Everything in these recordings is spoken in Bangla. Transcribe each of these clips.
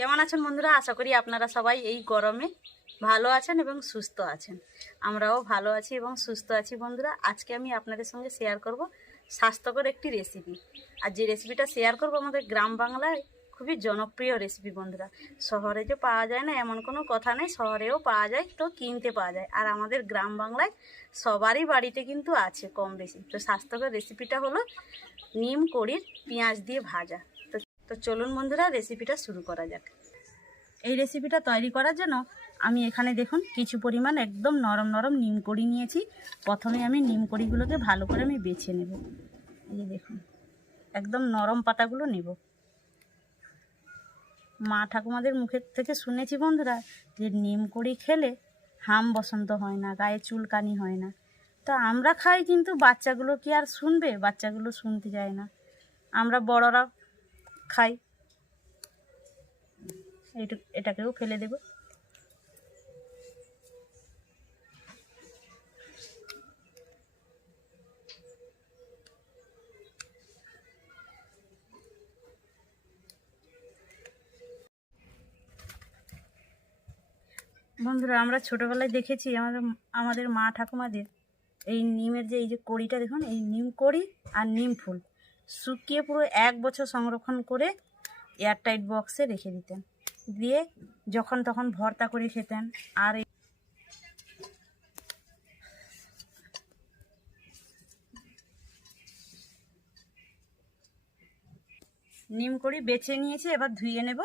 কেমন আছেন বন্ধুরা? আশা করি আপনারা সবাই এই গরমে ভালো আছেন এবং সুস্থ আছেন। আমরাও ভালো আছি এবং সুস্থ আছি বন্ধুরা। আজকে আমি আপনাদের সঙ্গে শেয়ার করব স্বাস্থ্যকর একটি রেসিপি আর যে রেসিপিটা শেয়ার করব আমাদের গ্রাম বাংলায়, খুবই জনপ্রিয় রেসিপি বন্ধুরা। শহরে যে পাওয়া যায় না, এমন কোনো কথা নেই। শহরেও পাওয়া যায়, তো কিনতে পাওয়া যায়। আর আমাদের গ্রাম বাংলায় সবারই বাড়িতে কিন্তু আছে কম বেশি। তো স্বাস্থ্যকর রেসিপিটা হলো নিম, কড়ির পেঁয়াজ দিয়ে ভাজা। তো চলুন বন্ধুরা রেসিপিটা শুরু করা যাক। এই রেসিপিটা তৈরি করার জন্য আমি এখানে দেখুন, কিছু পরিমাণ একদম নরম নরম নিম কড়ি নিয়েছি। প্রথমে আমি নিম কড়িগুলোকে ভালো করে আমি বেছে নেব। এই দেখুন, একদম নরম পাতাগুলো নেব। মা ঠাকুমাদের মুখের থেকে শুনেছি বন্ধুরা, যে নিম কড়ি খেলে হাম বসন্ত হয় না, গায়ে চুলকানি হয় না। তো আমরা খাই কিন্তু বাচ্চাগুলো কি আর শুনবে? বাচ্চাগুলো শুনতে যায় না। আমরা বড়রা খাই। এটাকেও ফেলে দেব। বন্ধুরা, আমরা ছোটোবেলায় দেখেছি আমাদের আমাদের মা ঠাকুমাদের এই নিমের যে এই যে কড়িটা দেখুন, এই নিম কড়ি আর নিম ফুল। শুকিয়ে পুরো এক বছর সংরক্ষণ করে এয়ারটাইট বক্সে রেখে দিতেন। দিয়ে যখন তখন ভর্তা করে খেতেন। আর নিম করি বেছে নিয়েছি, এবার ধুয়ে নেব।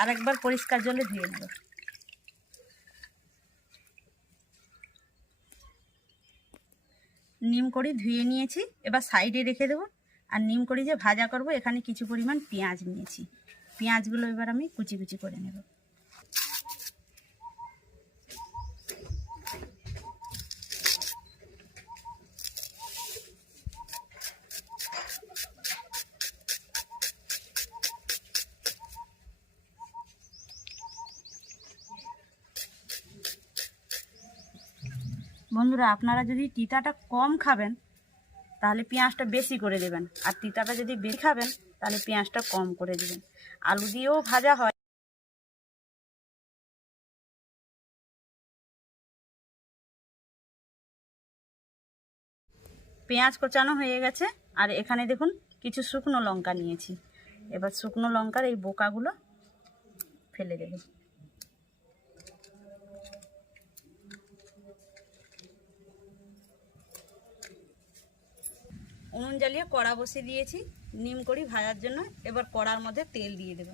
আর একবার পরিষ্কার জলে ধুয়ে নেব। নিম কড়ি ধুয়ে নিয়েছি, এবার সাইডে রেখে দেবো। আর নিম কড়ি যে ভাজা করব, এখানে কিছু পরিমাণ পেঁয়াজ নিয়েছি। পেঁয়াজগুলো এবার আমি কুচি কুচি করে নেব। বন্ধুরা, আপনারা যদি তিতাটা কম খাবেন, তাহলে পেঁয়াজটা বেশি করে দেবেন। আর তিতাটা যদি বেশি খাবেন, তাহলে পেঁয়াজটা কম করে দেবেন। আলু দিয়েও ভাজা হয়। পেঁয়াজ কোচানো হয়ে গেছে। আর এখানে দেখুন, কিছু শুকনো লঙ্কা নিয়েছি। এবার শুকনো লঙ্কার এই বোকাগুলো ফেলে দেবে। উনুন জ্বালিয়ে কড়া বসিয়ে দিয়েছি, নিম করি ভাজার জন্য। এবার কড়ার মধ্যে তেল দিয়ে দেব।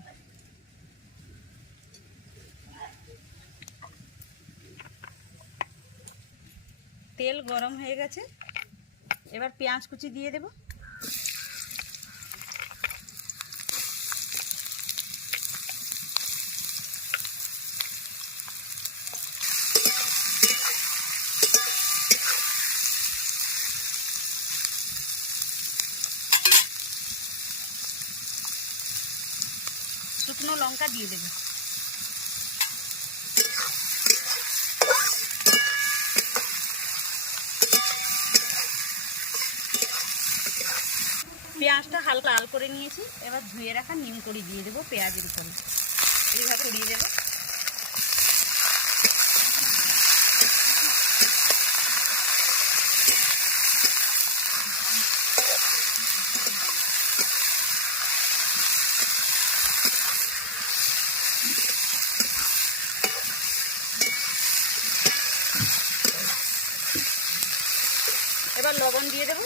তেল গরম হয়ে গেছে। এবার পেঁয়াজ কুচি দিয়ে দেব। শুকনো লঙ্কা দিয়ে দেবে। পেঁয়াজটা হালকা লাল করে নিয়েছি। এবার ধুয়ে রাখা নিম কড়ি দিয়ে দেবো পেঁয়াজের উপরে। এইভাবে দিয়ে দেবো এবার লবণ দিয়ে দেবো।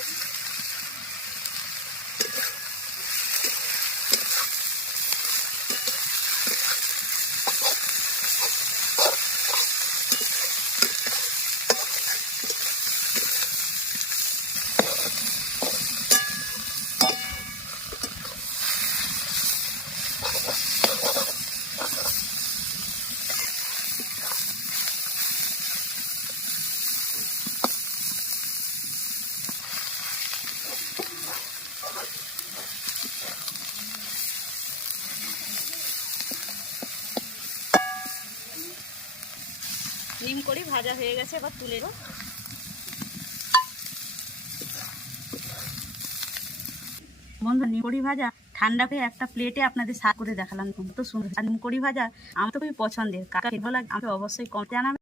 নিম করি, ভাজা হয়ে গেছে, এবার তুলে দেবো বন্ধু নিমকড়ি ভাজা ঠান্ডা হয়ে একটা প্লেটে আপনাদের সার করে দেখালাম। কত সুন্দর। নিমকড়ি ভাজা আমার তো খুবই পছন্দের। কাকা ভালো লাগে, আমাকে অবশ্যই কমতে জানাবে